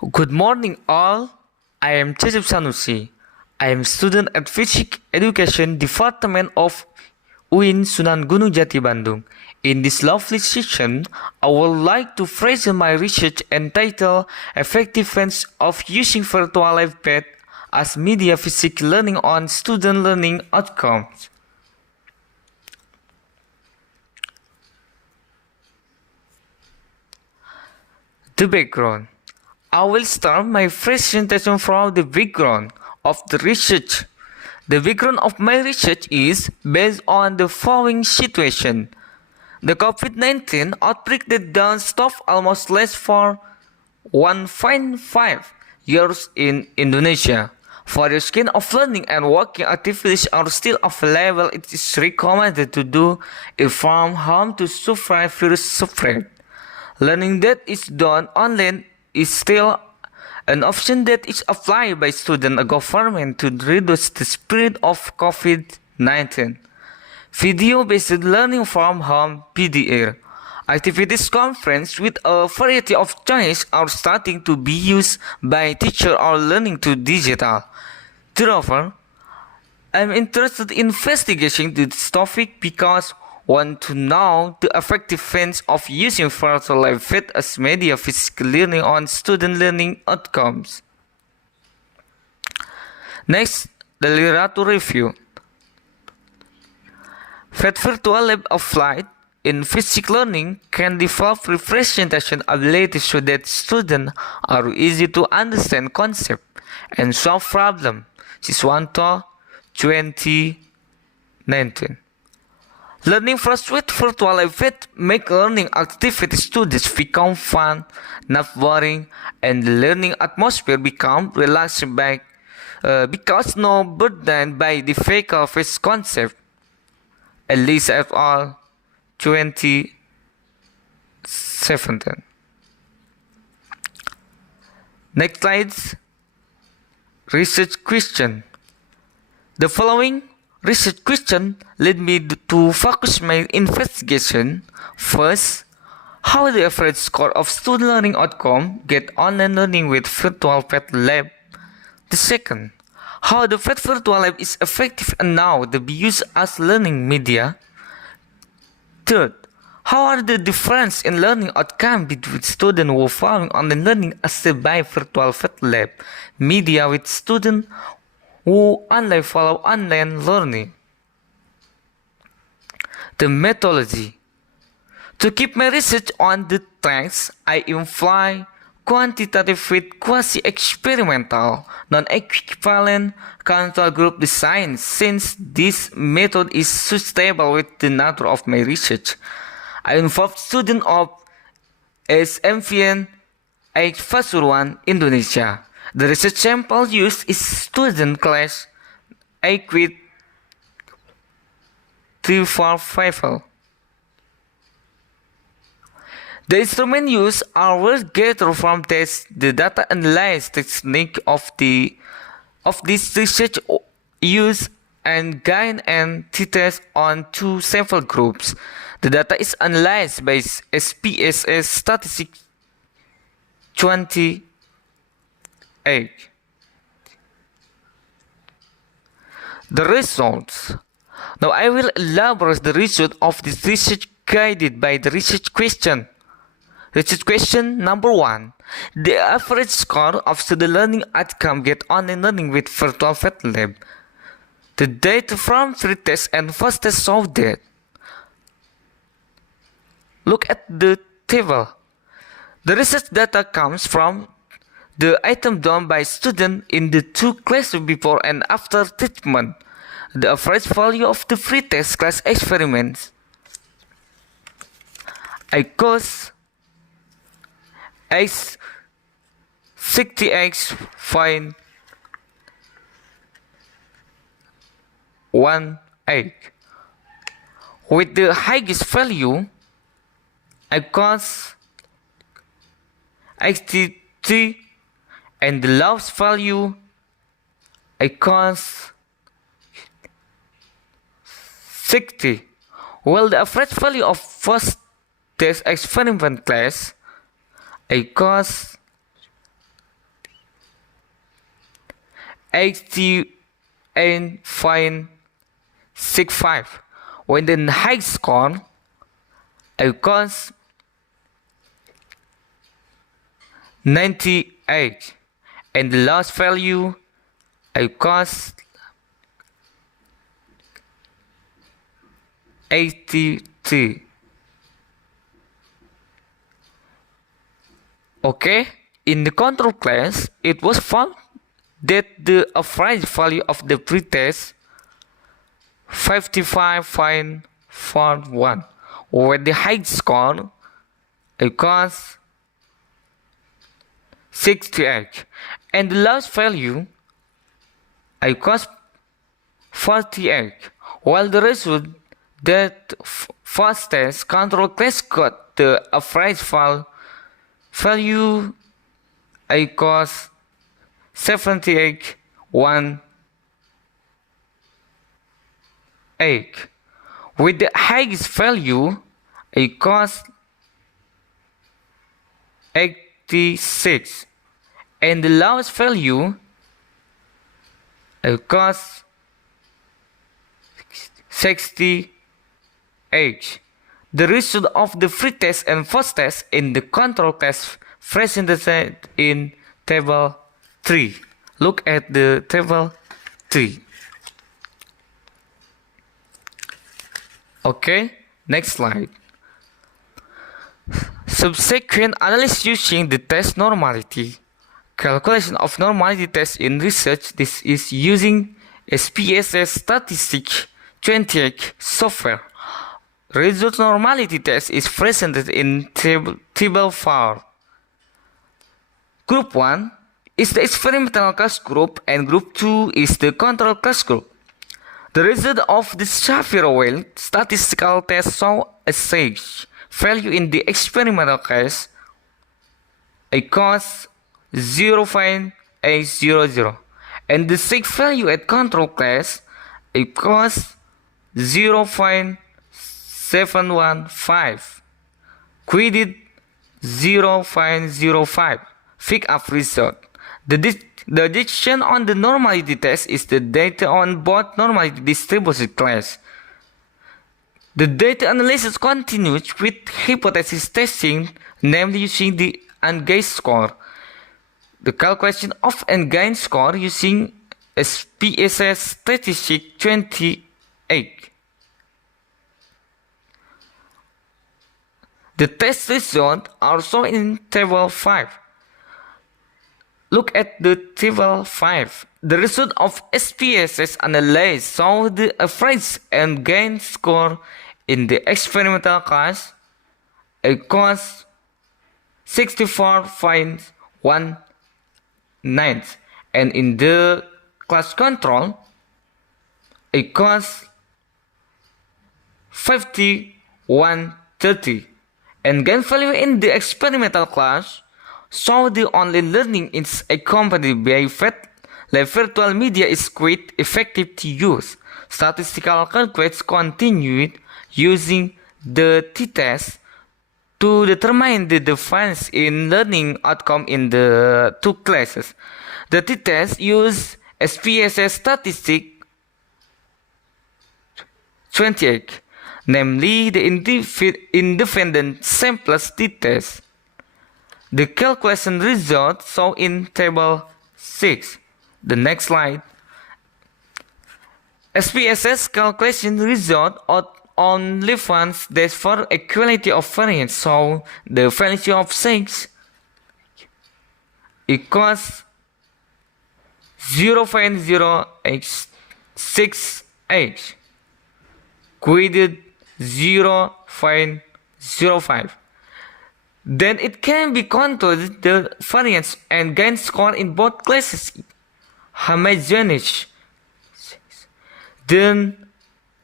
Good morning, all. I am Cecep Sanusi. I am student at Physics Education Department of UIN SUNAN GUNUNG Jati Bandung. In this lovely session, I would like to present my research entitled Effectiveness of Using Virtual iPad as Media Physics Learning on Student Learning Outcomes. The background. I will start my presentation from the background of the research. The background of my research is based on the following situation. The COVID-19 outbreak that done stopped almost less for 1.5 years in Indonesia. For the kind of learning and working activities are still available, it is recommended to do it from home to survive virus spread. Learning that is done online is still an option that is applied by student and government to reduce the spread of COVID-19. Video-based learning from home (PDR) activities conference with a variety of choices are starting to be used by teachers or learning to digital. Therefore, I'm interested in investigating this topic because want to know the effectiveness of using virtual iPad as media physics learning on student learning outcomes. Next, the literature review. Virtual lab applied in physics learning can develop representation ability so that students are easy to understand concepts and solve problems. Siswanto 2019. Learning first with virtual iPad make learning activities students become fun, not boring, and the learning atmosphere become relaxed because no burden by the face concept. Elise et al. 2017. Next slide. Research question. The following research question led me to focus my investigation. First, how the average score of student learning outcome get online learning with virtual pet lab. The second, how the virtual lab is effective and now to be used as learning media. Third, how are the difference in learning outcome between students who are following online learning as by virtual lab media with students who only follow online learning. The methodology. To keep my research on the tracks, I employ quantitative with quasi-experimental, non-equivalent control group design since this method is suitable with the nature of my research. I involve students of SMVN Pasuruan, Indonesia. The research sample used is student class with 345. The instruments used are well gathered from the data analysis technique of this research use and gain and t-test on two sample groups. The data is analyzed by SPSS Statistics 20. The results. Now I will elaborate the result of this research guided by the research question. Research question number 1. The average score of student learning outcome get online learning with virtual lab. The data from pre-test and post-test show that. Look at the table. The research data comes from the item done by students in the two classes before and after treatment. The average value of the pre-test class experiments equals x 60x.18 with the highest value equals x3 and the lowest value equals 60. While the average value of first test experiment class equals 88.65. When the high score equals 98 and the lowest value equals 83. Okay, in the control class, it was found that the average value of the pretest 55.41, where the high score equals 68 and the lowest value equals 48, while the result that first test control class got the average value equals 78.18, with the highest value equals 86 and the lowest value equals 68. The result of the pretest and first test in the control test presented in table 3. Look at the table 3. Okay, next slide. Subsequent analysis using the test normality. Calculation of normality test in research. This is using SPSS Statistic 28 software. Result normality test is presented in table 4. Group 1 is the experimental class group and group 2 is the control class group. The result of the Shapiro-Wilk statistical test saw a sage value in the experimental case equals 0.800 and the sig value at control class equals 0.715, quitted 0.05. Pick up result. The decision on the normality test is the data on both normality distribution class. The data analysis continues with hypothesis testing, namely using the N-gain score. The calculation of N-gain score using SPSS Statistic 28. The test results are shown in table 5. Look at the table 5. The result of SPSS analysis saw the average N-gain score in the experimental class equals 64.19 and in the class control equals 5130. And gain value in the experimental class saw the online learning is accompanied by virtual media is quite effective to use. Statistical calculations continued using the t-test to determine the difference in learning outcome in the two classes. The t-test used SPSS Statistic 28, namely the independent samples t-test. The calculation results shown in table 6. The next slide. SPSS calculation result on relevance test for equality of variance. So the value of 6 equals 0.068, quitted 0.05. Then it can be concluded the variance and gain score in both classes homogeneous. Then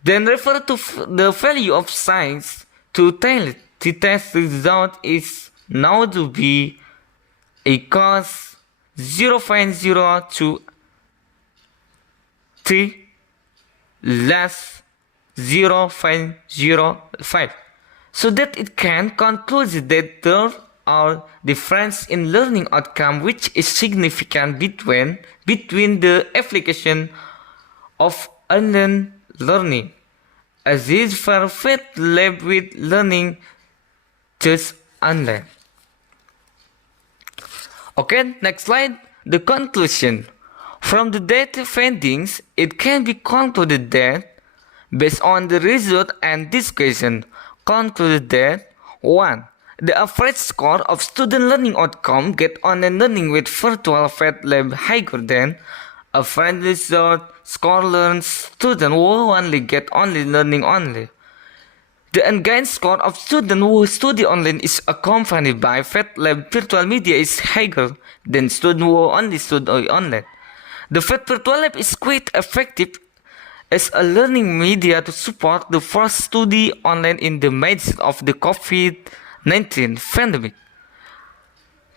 refer to the value of signs to tell the test result is now to be equals 0.023 less 0.05, so that it can conclude that the are difference in learning outcome which is significant between the application of online learning, as is perfect lab with learning just online. Okay, next slide. The conclusion. From the data findings, it can be concluded that, based on the result and discussion, concluded that 1. The average score of student learning outcome get online learning with virtual fed lab higher than average result score learned student who only get online learning only. The engagement score of students who study online is accompanied by fed lab virtual media is higher than students who only study online. The fed virtual lab is quite effective as a learning media to support the first study online in the midst of the COVID-19 pandemic.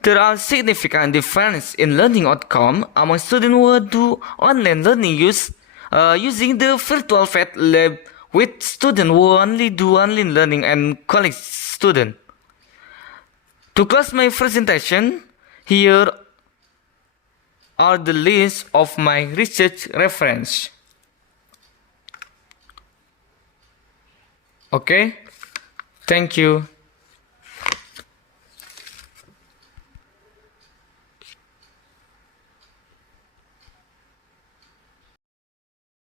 There are significant differences in learning outcome among students who do online learning using the virtual fed lab with students who only do online learning and college students. To close my presentation, here are the list of my research reference. Okay, thank you.